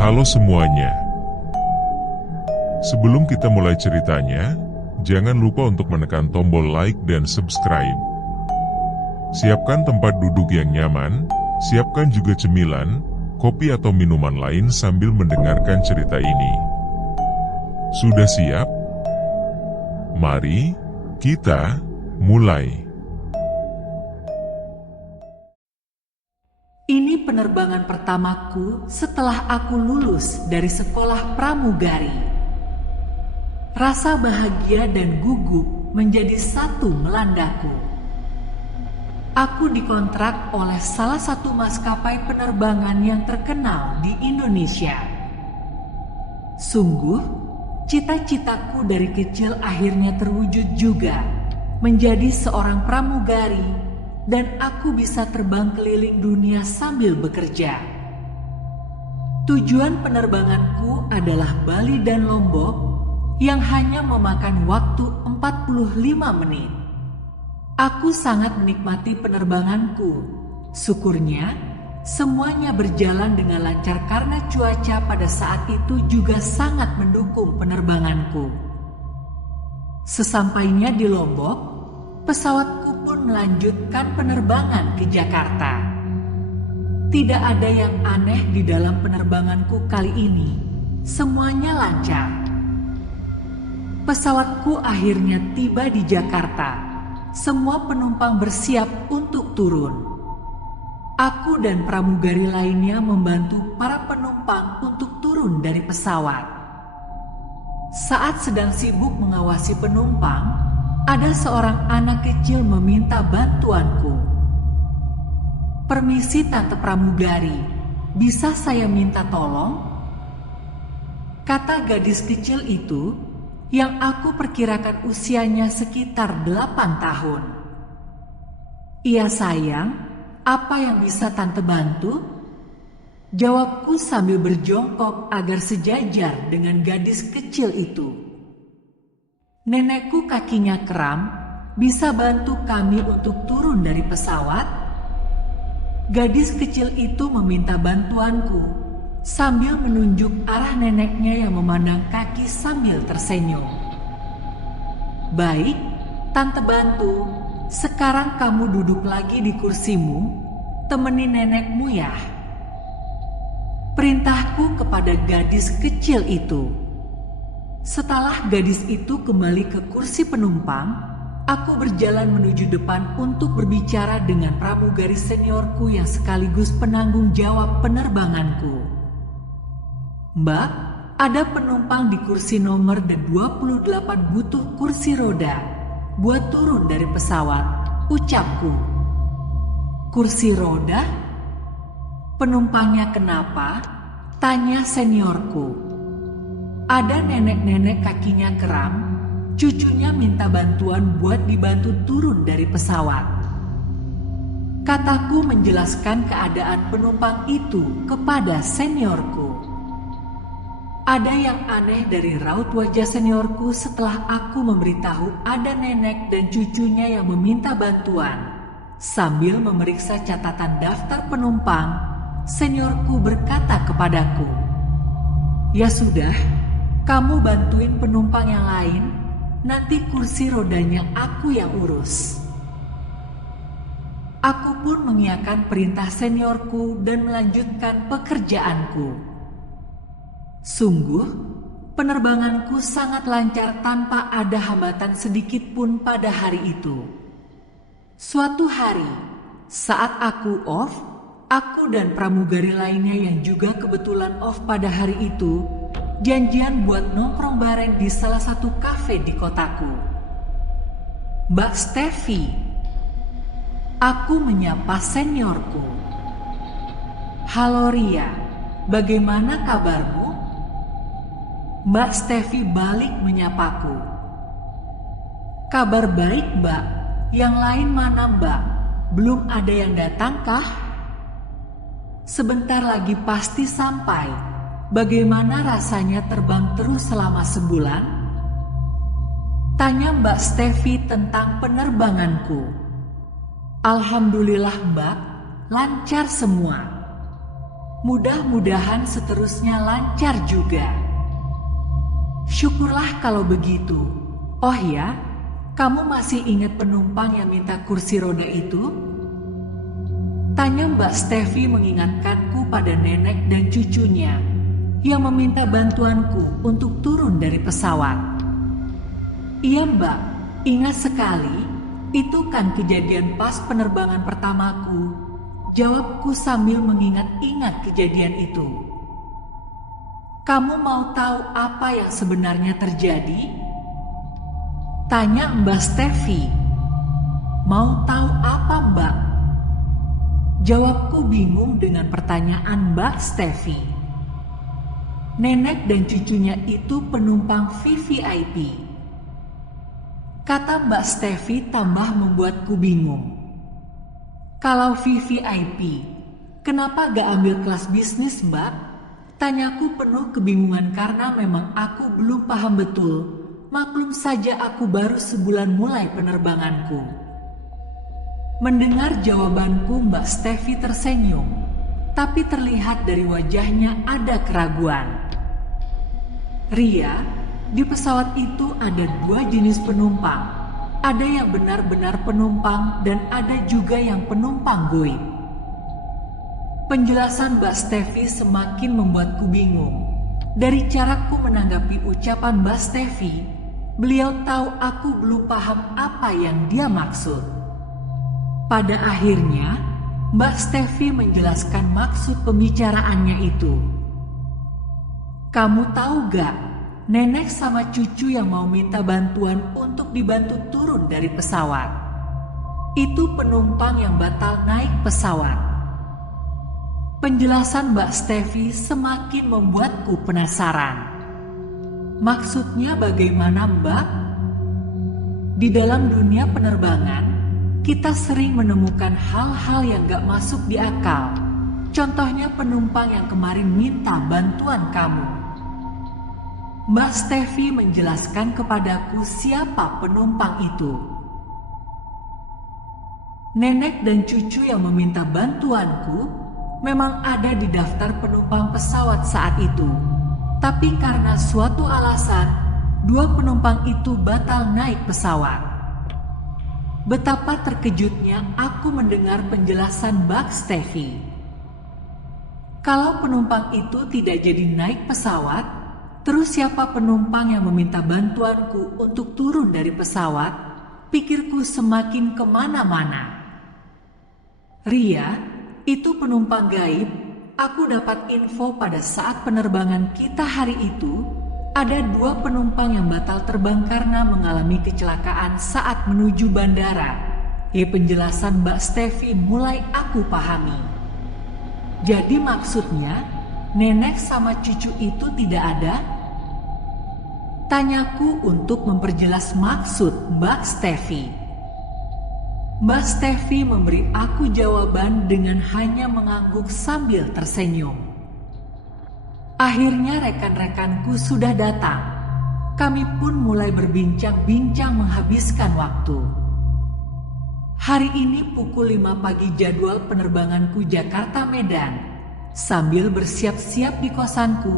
Halo semuanya. Sebelum kita mulai ceritanya, jangan lupa untuk menekan tombol like dan subscribe. Siapkan tempat duduk yang nyaman, siapkan juga cemilan, kopi atau minuman lain sambil mendengarkan cerita ini. Sudah siap? Mari kita mulai. Ini penerbangan pertamaku setelah aku lulus dari sekolah pramugari. Rasa bahagia dan gugup menjadi satu melandaku. Aku dikontrak oleh salah satu maskapai penerbangan yang terkenal di Indonesia. Sungguh, cita-citaku dari kecil akhirnya terwujud juga, menjadi seorang pramugari, dan aku bisa terbang keliling dunia sambil bekerja. Tujuan penerbanganku adalah Bali dan Lombok yang hanya memakan waktu 45 menit. Aku sangat menikmati penerbanganku. Syukurnya, semuanya berjalan dengan lancar karena cuaca pada saat itu juga sangat mendukung penerbanganku. Sesampainya di Lombok, pesawatku pun melanjutkan penerbangan ke Jakarta. Tidak ada yang aneh di dalam penerbanganku kali ini. Semuanya lancar. Pesawatku akhirnya tiba di Jakarta. Semua penumpang bersiap untuk turun. Aku dan pramugari lainnya membantu para penumpang untuk turun dari pesawat. Saat sedang sibuk mengawasi penumpang, ada seorang anak kecil meminta bantuanku. "Permisi Tante Pramugari, bisa saya minta tolong?" Kata gadis kecil itu, yang aku perkirakan usianya sekitar 8 tahun. "Iya sayang, apa yang bisa Tante bantu?" Jawabku sambil berjongkok agar sejajar dengan gadis kecil itu. "Nenekku kakinya kram, bisa bantu kami untuk turun dari pesawat?" Gadis kecil itu meminta bantuanku sambil menunjuk arah neneknya yang memandang kaki sambil tersenyum. "Baik, Tante bantu. Sekarang kamu duduk lagi di kursimu, temani nenekmu ya." Perintahku kepada gadis kecil itu. Setelah gadis itu kembali ke kursi penumpang, aku berjalan menuju depan untuk berbicara dengan pramugari seniorku yang sekaligus penanggung jawab penerbanganku. "Mbak, ada penumpang di kursi nomor 28 butuh kursi roda buat turun dari pesawat," ucapku. "Kursi roda? Penumpangnya kenapa?" tanya seniorku. "Ada nenek-nenek kakinya kram, cucunya minta bantuan buat dibantu turun dari pesawat," kataku menjelaskan keadaan penumpang itu kepada seniorku. Ada yang aneh dari raut wajah seniorku setelah aku memberitahu ada nenek dan cucunya yang meminta bantuan. Sambil memeriksa catatan daftar penumpang, seniorku berkata kepadaku, "Ya sudah, kamu bantuin penumpang yang lain, nanti kursi rodanya aku yang urus." Aku pun mengiyakan perintah seniorku dan melanjutkan pekerjaanku. Sungguh, penerbanganku sangat lancar tanpa ada hambatan sedikit pun pada hari itu. Suatu hari, saat aku off, aku dan pramugari lainnya yang juga kebetulan off pada hari itu, janjian buat nongkrong bareng di salah satu kafe di kotaku. "Mbak Steffi," aku menyapa seniorku. "Halo Ria, bagaimana kabarmu?" Mbak Steffi balik menyapaku. "Kabar baik Mbak, yang lain mana Mbak? Belum ada yang datang kah?" "Sebentar lagi pasti sampai. Bagaimana rasanya terbang terus selama sebulan?" tanya Mbak Steffi tentang penerbanganku. "Alhamdulillah Mbak, lancar semua." Mudah-mudahan seterusnya lancar juga. Syukurlah kalau begitu. Oh ya, kamu masih ingat penumpang yang minta kursi roda itu? Tanya Mbak Steffi mengingatkanku pada nenek dan cucunya yang meminta bantuanku untuk turun dari pesawat. Iya Mbak, ingat sekali, itu kan kejadian pas penerbangan pertamaku. Jawabku sambil mengingat-ingat kejadian itu. Kamu mau tahu apa yang sebenarnya terjadi? Tanya Mbak Steffi. Mau tahu apa Mbak? Jawabku bingung dengan pertanyaan Mbak Steffi. Nenek dan cucunya itu penumpang VVIP. Kata Mbak Steffi tambah membuatku bingung. Kalau VVIP, kenapa gak ambil kelas bisnis Mbak? Tanyaku penuh kebingungan karena memang aku belum paham betul. Maklum saja aku baru sebulan mulai penerbanganku. Mendengar jawabanku Mbak Steffi tersenyum, tapi terlihat dari wajahnya ada keraguan. Ria, di pesawat itu ada 2 jenis penumpang. Ada yang benar-benar penumpang dan ada juga yang penumpang goib. Penjelasan Mbak Steffi semakin membuatku bingung. Dari caraku menanggapi ucapan Mbak Steffi, beliau tahu aku belum paham apa yang dia maksud. Pada akhirnya, Mbak Steffi menjelaskan maksud pembicaraannya itu. Kamu tahu gak? Nenek sama cucu yang mau minta bantuan untuk dibantu turun dari pesawat. Itu penumpang yang batal naik pesawat. Penjelasan Mbak Steffi semakin membuatku penasaran. Maksudnya bagaimana Mbak? Di dalam dunia penerbangan, kita sering menemukan hal-hal yang gak masuk di akal. Contohnya penumpang yang kemarin minta bantuan kamu. Mbak Steffi menjelaskan kepadaku siapa penumpang itu. Nenek dan cucu yang meminta bantuanku memang ada di daftar penumpang pesawat saat itu. Tapi karena suatu alasan, 2 penumpang itu batal naik pesawat. Betapa terkejutnya aku mendengar penjelasan Mbak Steffi. Kalau penumpang itu tidak jadi naik pesawat, terus siapa penumpang yang meminta bantuanku untuk turun dari pesawat? Pikirku semakin kemana-mana. Ria, itu penumpang gaib. Aku dapat info pada saat penerbangan kita hari itu, ada 2 penumpang yang batal terbang karena mengalami kecelakaan saat menuju bandara. Penjelasan Mbak Steffi mulai aku pahami. Jadi maksudnya, nenek sama cucu itu tidak ada? Tanyaku untuk memperjelas maksud Mbak Steffi. Mbak Steffi memberi aku jawaban dengan hanya mengangguk sambil tersenyum. Akhirnya rekan-rekanku sudah datang. Kami pun mulai berbincang-bincang menghabiskan waktu. Hari ini pukul 5 pagi jadwal penerbanganku Jakarta-Medan. Sambil bersiap-siap di kosanku,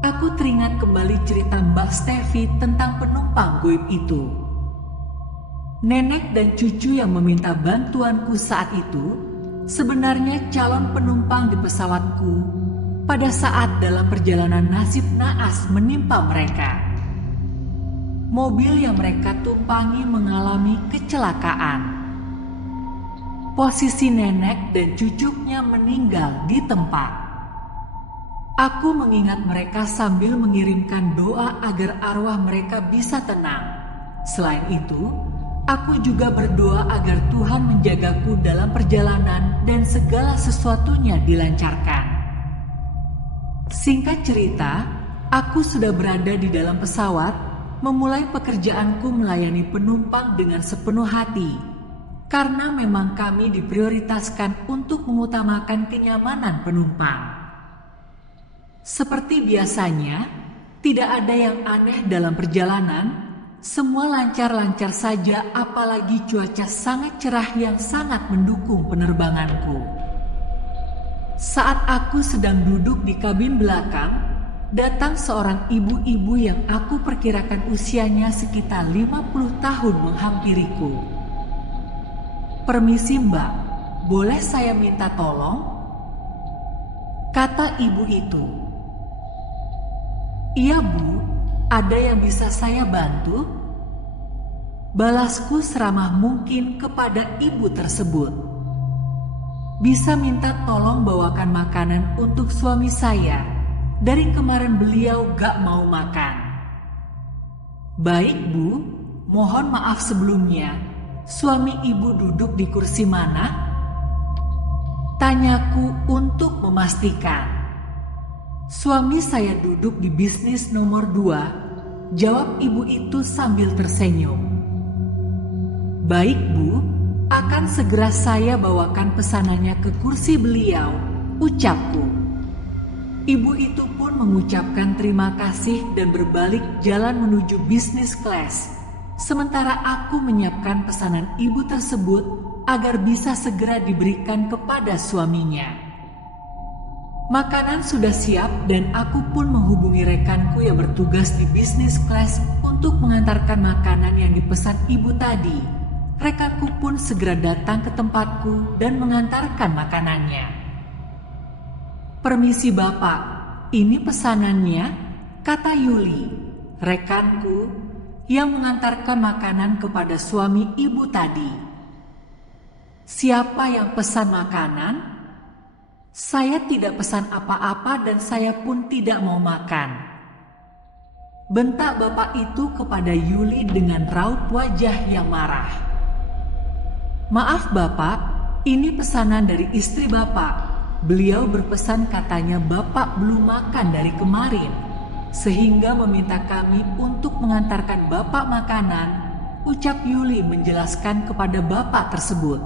aku teringat kembali cerita Mbak Steffi tentang penumpang goib itu. Nenek dan cucu yang meminta bantuanku saat itu sebenarnya calon penumpang di pesawatku pada saat dalam perjalanan nasib naas menimpa mereka. Mobil yang mereka tumpangi mengalami kecelakaan. Posisi nenek dan cucunya meninggal di tempat. Aku mengingat mereka sambil mengirimkan doa agar arwah mereka bisa tenang. Selain itu, aku juga berdoa agar Tuhan menjagaku dalam perjalanan dan segala sesuatunya dilancarkan. Singkat cerita, aku sudah berada di dalam pesawat, memulai pekerjaanku melayani penumpang dengan sepenuh hati. Karena memang kami diprioritaskan untuk mengutamakan kenyamanan penumpang. Seperti biasanya, tidak ada yang aneh dalam perjalanan. Semua lancar-lancar saja, apalagi cuaca sangat cerah yang sangat mendukung penerbanganku. Saat aku sedang duduk di kabin belakang, datang seorang ibu-ibu yang aku perkirakan usianya sekitar 50 tahun menghampiriku. "Permisi Mbak, boleh saya minta tolong?" kata ibu itu. "Iya Bu, ada yang bisa saya bantu?" balasku seramah mungkin kepada ibu tersebut. "Bisa minta tolong bawakan makanan untuk suami saya. Dari kemarin beliau gak mau makan." "Baik Bu, mohon maaf sebelumnya. Suami ibu duduk di kursi mana?" tanyaku untuk memastikan. "Suami saya duduk di bisnis nomor 2, jawab ibu itu sambil tersenyum. "Baik Bu, akan segera saya bawakan pesanannya ke kursi beliau," ucapku. Ibu itu pun mengucapkan terima kasih dan berbalik jalan menuju bisnis kelas. Sementara aku menyiapkan pesanan ibu tersebut agar bisa segera diberikan kepada suaminya. Makanan sudah siap dan aku pun menghubungi rekanku yang bertugas di bisnis kelas untuk mengantarkan makanan yang dipesan ibu tadi. Rekanku pun segera datang ke tempatku dan mengantarkan makanannya. "Permisi Bapak, ini pesanannya," kata Yuli, rekanku yang mengantarkan makanan kepada suami ibu tadi. "Siapa yang pesan makanan? Saya tidak pesan apa-apa dan saya pun tidak mau makan," bentak bapak itu kepada Yuli dengan raut wajah yang marah. "Maaf Bapak, ini pesanan dari istri Bapak. Beliau berpesan katanya Bapak belum makan dari kemarin, sehingga meminta kami untuk mengantarkan Bapak makanan," ucap Yuli menjelaskan kepada bapak tersebut.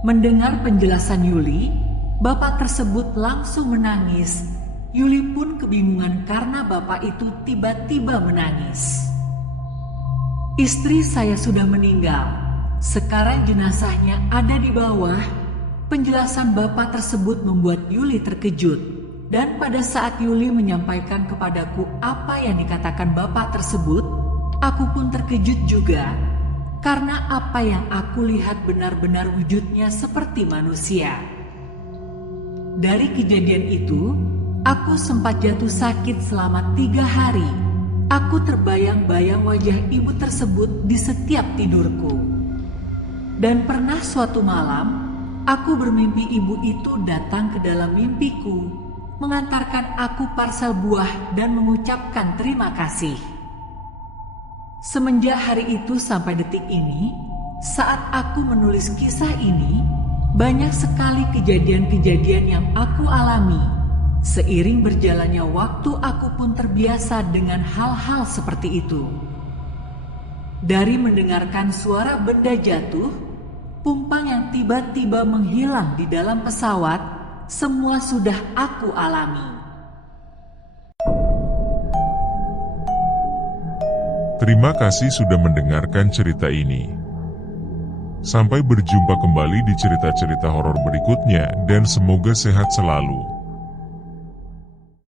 Mendengar penjelasan Yuli, bapak tersebut langsung menangis. Yuli pun kebingungan karena bapak itu tiba-tiba menangis. "Istri saya sudah meninggal. Sekarang jenazahnya ada di bawah." Penjelasan bapak tersebut membuat Yuli terkejut. Dan pada saat Yuli menyampaikan kepadaku apa yang dikatakan bapak tersebut, aku pun terkejut juga. Karena apa yang aku lihat benar-benar wujudnya seperti manusia. Dari kejadian itu, aku sempat jatuh sakit selama 3 hari. Aku terbayang-bayang wajah ibu tersebut di setiap tidurku. Dan pernah suatu malam, aku bermimpi ibu itu datang ke dalam mimpiku, mengantarkan aku parsel buah dan mengucapkan terima kasih. Semenjak hari itu sampai detik ini, saat aku menulis kisah ini, banyak sekali kejadian-kejadian yang aku alami. Seiring berjalannya waktu, aku pun terbiasa dengan hal-hal seperti itu. Dari mendengarkan suara benda jatuh, pumpang yang tiba-tiba menghilang di dalam pesawat, semua sudah aku alami. Terima kasih sudah mendengarkan cerita ini. Sampai berjumpa kembali di cerita-cerita horor berikutnya dan semoga sehat selalu.